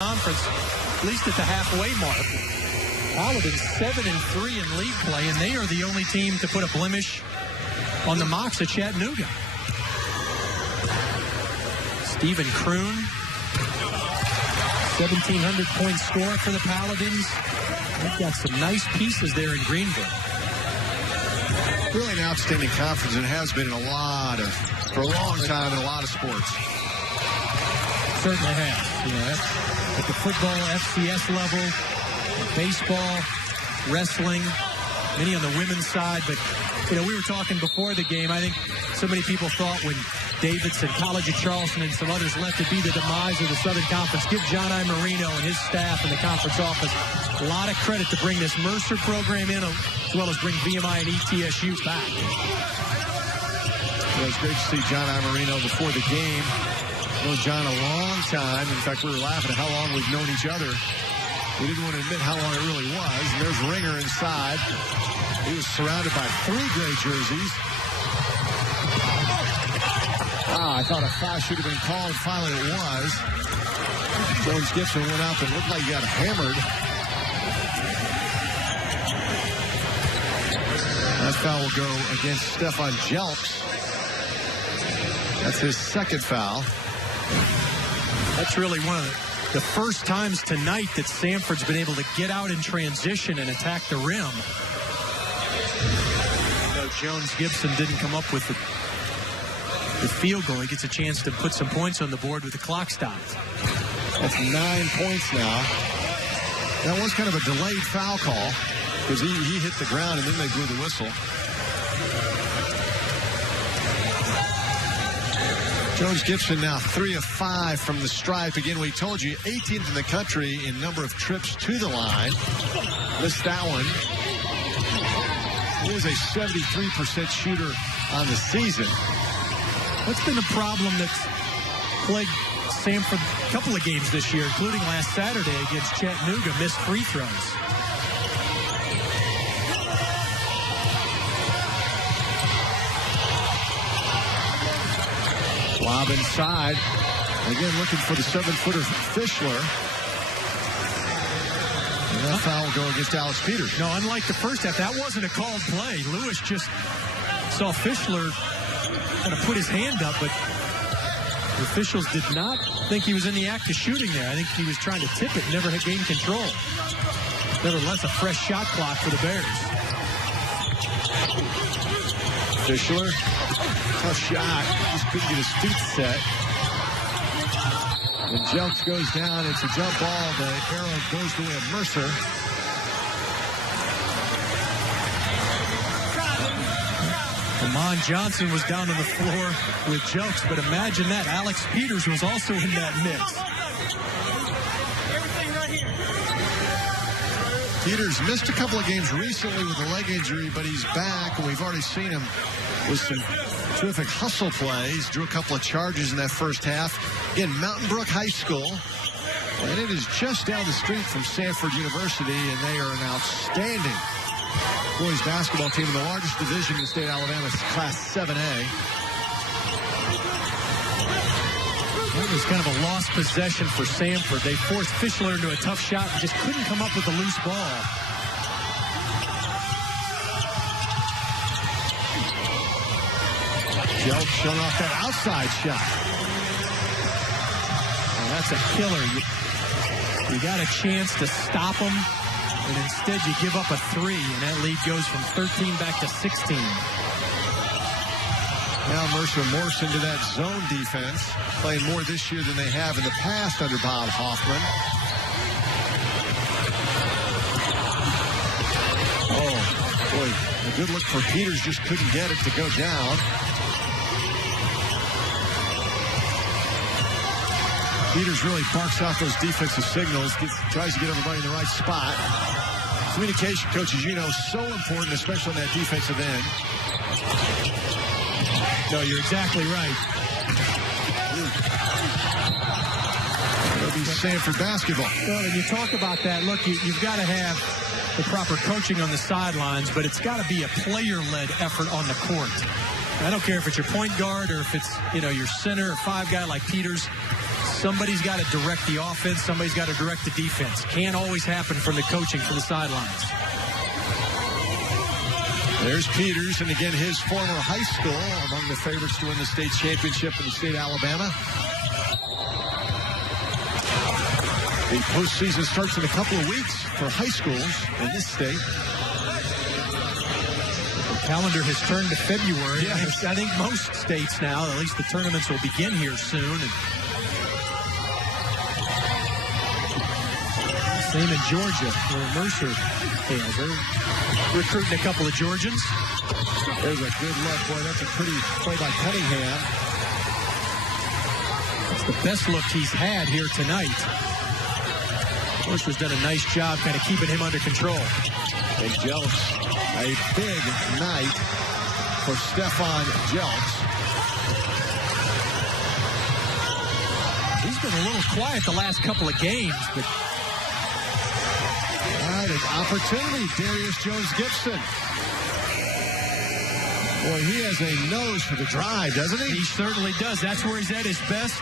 Conference, at least at the halfway mark. Paladins 7-3 in league play, and they are the only team to put a blemish on the Mocs at Chattanooga. Stephen Kroon, 1,700-point score for the Paladins. They've got some nice pieces there in Greenville. Really an outstanding conference. It has been for a long time in a lot of sports. Certainly has. You know, that's at the football FCS level, baseball, wrestling, many on the women's side. But, you know, we were talking before the game. I think so many people thought when Davidson, College of Charleston, and some others left to be the demise of the Southern Conference, give John I. Marino and his staff in the conference office a lot of credit to bring this Mercer program in, as well as bring VMI and ETSU back. Well, it's great to see John I. Marino before the game. Known John a long time. In fact, we were laughing at how long we've known each other. We didn't want to admit how long it really was. And there's Ringer inside. He was surrounded by 3 gray jerseys. I thought a foul should have been called. Finally, it was. Jones Gibson went out and looked like he got hammered. That foul will go against Stefan Jelks. That's his second foul. That's really one of the first times tonight that Samford's been able to get out in transition and attack the rim. Though Jones Gibson didn't come up with the field goal, he gets a chance to put some points on the board with the clock stopped. That's 9 points now. That was kind of a delayed foul call because he hit the ground and then they blew the whistle. Jones Gibson now 3 of 5 from the stripe. Again, we told you 18th in the country in number of trips to the line. Missed that one. He is a 73% shooter on the season. What's been the problem that's plagued Samford a couple of games this year, including last Saturday against Chattanooga? Missed free throws. Lob inside. Again, looking for the 7-footer Fischler. And that foul will go against Alex Peters. No, unlike the first half, that wasn't a called play. Lewis just saw Fischler kind of put his hand up, but the officials did not think he was in the act of shooting there. I think he was trying to tip it, never had gained control. Nevertheless, a fresh shot clock for the Bears. Fischler, tough shot. Just couldn't get his feet set. When Jelks goes down, it's a jump ball. The arrow goes the way of Mercer. Amon Johnson was down on the floor with Jelks, but imagine that. Alex Peters was also in that mix. Peters missed a couple of games recently with a leg injury, but he's back, and we've already seen him with some terrific hustle plays. Drew a couple of charges in that first half. In Mountain Brook High School, and it is just down the street from Samford University, and they are an outstanding boys basketball team in the largest division in the state of Alabama, Class 7A. That was kind of a lost possession for Samford. They forced Fischler into a tough shot and just couldn't come up with the loose ball. Jelks showing off that outside shot. And that's a killer. You got a chance to stop him, and instead you give up a 3, and that lead goes from 13 back to 16. Now Mercer morphs into that zone defense, playing more this year than they have in the past under Bob Hoffman. Oh, boy, a good look for Peters, just couldn't get it to go down. Peters really barks out those defensive signals, tries to get everybody in the right spot. Communication, Coach, as you know, so important, especially on that defensive end. No, you're exactly right. It'll be Samford basketball. Well, and you talk about that. Look, you've got to have the proper coaching on the sidelines, but it's got to be a player-led effort on the court. I don't care if it's your point guard or if it's, your center or 5 guy like Peters. somebody's got to direct the offense. Somebody's got to direct the defense. Can't always happen from the coaching from the sidelines. There's Peters, and again, his former high school among the favorites to win the state championship in the state of Alabama. The postseason starts in a couple of weeks for high schools in this state. The calendar has turned to February. Yes. I think most states now, at least the tournaments will begin here soon. And same in Georgia, where Mercer is. They're recruiting a couple of Georgians. There's a good look. Boy, that's a pretty play by Cunningham. It's the best look he's had here tonight. Mercer's done a nice job kind of keeping him under control. And Jelks, a big night for Stefan Jelks. He's been a little quiet the last couple of games, but an opportunity, Darius Jones-Gibson. Boy, he has a nose for the drive, doesn't he? He certainly does. That's where he's at his best.